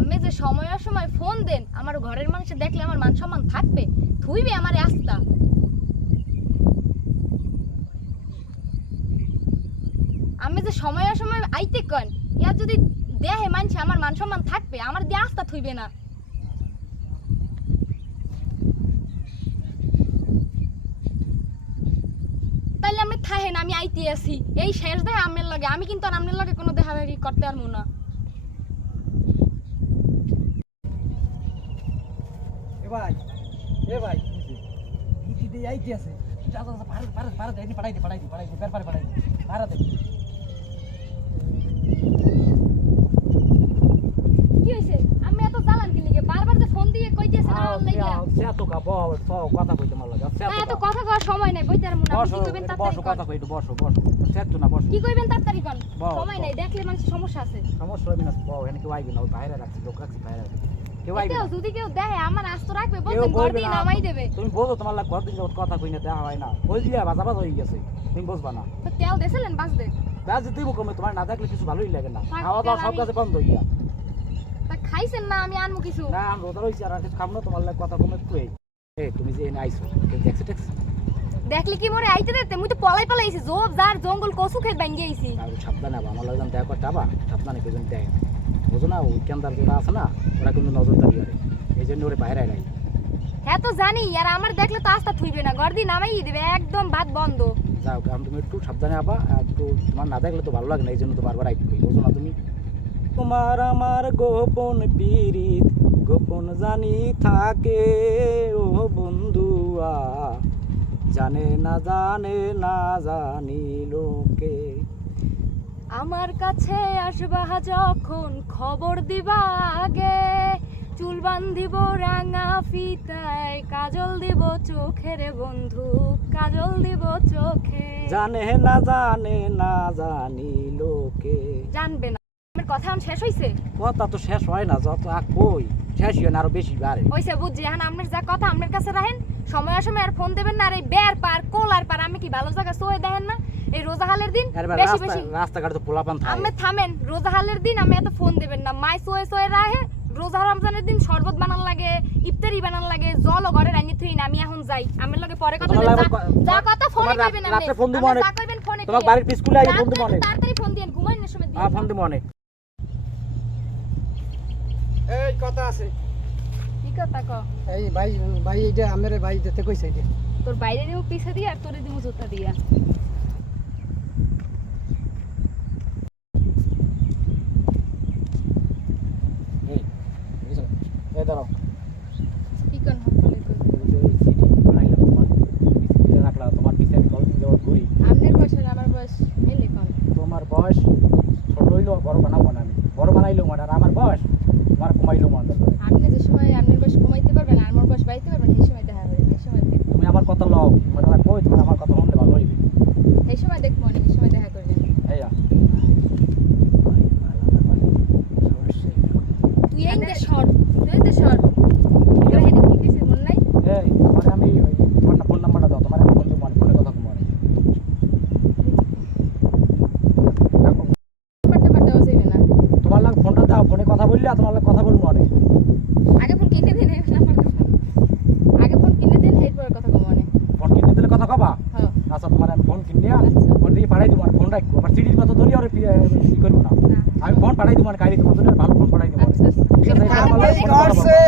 আমি যে সময় সময় ফোন দেন, আমার ঘরের মানুষে দেখলে আমার মান সম্মান থাকবে। থুইবে আমার আস্তা আমি যে সময় সময় আইতে কন, ইয়া যদি দেহে মানছে আমার মান সম্মান থাকবে, আমার দিয়ে আস্তা থুইবে না। আমি থাহেন, আমি আইতে আছি এই শেষ দেহে আমের লাগে, আমি কিন্তু আর আমের লাগে কোনো দেখাদেখি করতে পারব না। এ ভাই এ ভাই ইতি দিয়ে আইতে আছে। যা যা ভারত ভারত ভারত এনে পাঠাই দে পাঠাই দে পাঠাই দে বের পারে পাঠাই দে ভারত। কি হইছে আমি এত জ্বালান কি লিগে বারবার যে ফোন দিয়ে কইতেছেন আমার লাগা সে তো কা বহ তো কথা কইতে মার লাগে সে এত কথা কওয়ার সময় নাই কি কইবেন তাড়াতাড়ি বসো কথা কইটো বসো বসো সে তো না বসো। কি কইবেন তাড়াতাড়ি কন? সময় নাই দেখলে সমস্যা আছে। সমস্যা না এনে আইবে না বাইরে রাখছি লোক রাখছি বাইরে রাখছি। কেউ আইবে কেউ যদি কেউ দেখে আমার আস্ত রাখবে বলবেন ঘর দিয়ে নামাই দেবে। তুমি বলো তোমার লাগে কতদিন যাবত কথা কই না দেখা হয় না। বাজা বাজ হয়ে গেছে। তুমি বুঝবা না। তো তেল দেছিলেন বাঁচবে ব্যাস দিব কমে তোমার না দেখলে কিছু ভালোই লাগে না। খাওয়া দাওয়া সব কাছে বন্ধ হইয়া তা খাইছেন না আমি কিছু। না আমি আর কিছু খাব না তোমার লাগ কথা কমে এই এই তুমি যে এনে আইছো কেউ টেক্স দেখলি কি মোরে আইতে দিতে মুই তো পলাই পলাই আইছি জোব যার জঙ্গল কসু খেত ভাঙ্গি আইছি। আর সাবধানে আবা আমার লাগে দেখা করতে আবা সাবধানে কেউ দেয়। বুঝো না ওই কেন্দার যেটা আছে না ওরা কিন্তু নজরদারি করে। এই জন্য ওরে বাইরে নাই হ্যাঁ তো জানি আর আমার দেখলে তো আস্তা থুইবে না ঘর দিয়ে নামাই দেবে একদম ভাত বন্ধ। যাও কারণ তুমি একটু সাবধানে আবা একটু তোমার না দেখলে তো ভালো লাগে না এই জন্য তো বারবার আইতে বুঝো না তুমি? তোমার আমার গোপন পীড়িত গোপন জানি থাকে ও বন্ধুয়া। জানে না জানে না জানি লোকে। আমার কাছে আসবা যখন খবর দিবা আগে। চুল বান্ধিব রাঙা ফিতায় কাজল দিব চোখে রে বন্ধু কাজল দিব চোখে। জানে না জানে না জানি লোকে। জানবে না। আমার কথা শেষ হইছে? কথা তো শেষ হয় না যত কই। শেষ হয় আরও বেশি বাড়ে। হইছে বুঝছি এখন আপনার যা কথা আপনার কাছে রাখেন সময় সময় আর ফোন দেবেন না আর এই বের পার কোলার পার আমি কি ভালো জায়গা সোয়ে দেখেন না? এই রোজাহালের দিন বেশি বেশি। রাস্তাঘাটে তো পোলাপান থাকে। থামেন রোজাহালের দিন আমি এত ফোন দেবেন না। মাই সোয়ে সোয়ে রাহে রোজা রমজানের দিন শরবত বানান লাগে ইফতারি বানান লাগে জল ঘরে রান্নি থুই না আমি এখন যাই। আমি লগে পরে কথা। লাগে যা- কথা ফোনে তোমার রাত- কইবেন রাত্রে আপনি। ফোন দিব অনেক। তোমার বাড়ির ফোন দিব অনেক। তাড়াতাড়ি ফোন দিন সময় হ্যাঁ ফোন দিব অনেক। এই কথা আছে। কি কথা ক? এই ভাই ভাই এইটা আমার ভাই যেতে কইছে এটা তোর বাইরে দিমু পিছে দিয়া আর তোরে দিমু জুতা দিয়া। তোমার বয়স ছোট হইলেও বড় বানাবো না আমি। বড় বানাইলেও মানে আর আমার বয়স তোমার কমাইলো মন আপনি যে সময় আপনার বয়স কমাইতে পারবেন আর আমার বয়স বাড়াইতে পারবেন সেই সময় দেখা হবে সেই সময় তুমি আমার কথা লও মানে আমার কই তোমার আমার কথা শুনলে ভালো হইবে সেই সময় দেখব অনেক সেই সময় দেখা করবেন এইয়া তুই এই দে সর তুই এই দে সর এবার হেডে কি কইছিস মন নাই এই মানে আমি ওই তোমার না ফোন নাম্বারটা দাও তোমার বন্ধু মনে ফোনে কথা কমনে পারতে পারতে বসাইবে না তোমার লাগে ফোনটা দাও ফোনে কথা বললে তোমার লাগে কথা বলব অনেক। আগে ফোন কিনে দিন আমার কথা আগে ফোন কিনে দিন এরপর কথা কম অনেক। ফোন কিনে দিলে কথা কবা? হ্যাঁ। আচ্ছা তোমার আমি ফোন কিনে দিয়া ফোন দিয়ে পাঠাই দেবো ফোন রাখব আমার সিডির কথা ধরি আর ই করব না। আমি ফোন পাঠাই দেবো আর কাইরি তোমার জন্য ভালো ফোন পাঠাই দেবো। আচ্ছা আচ্ছা। ঠিক আছে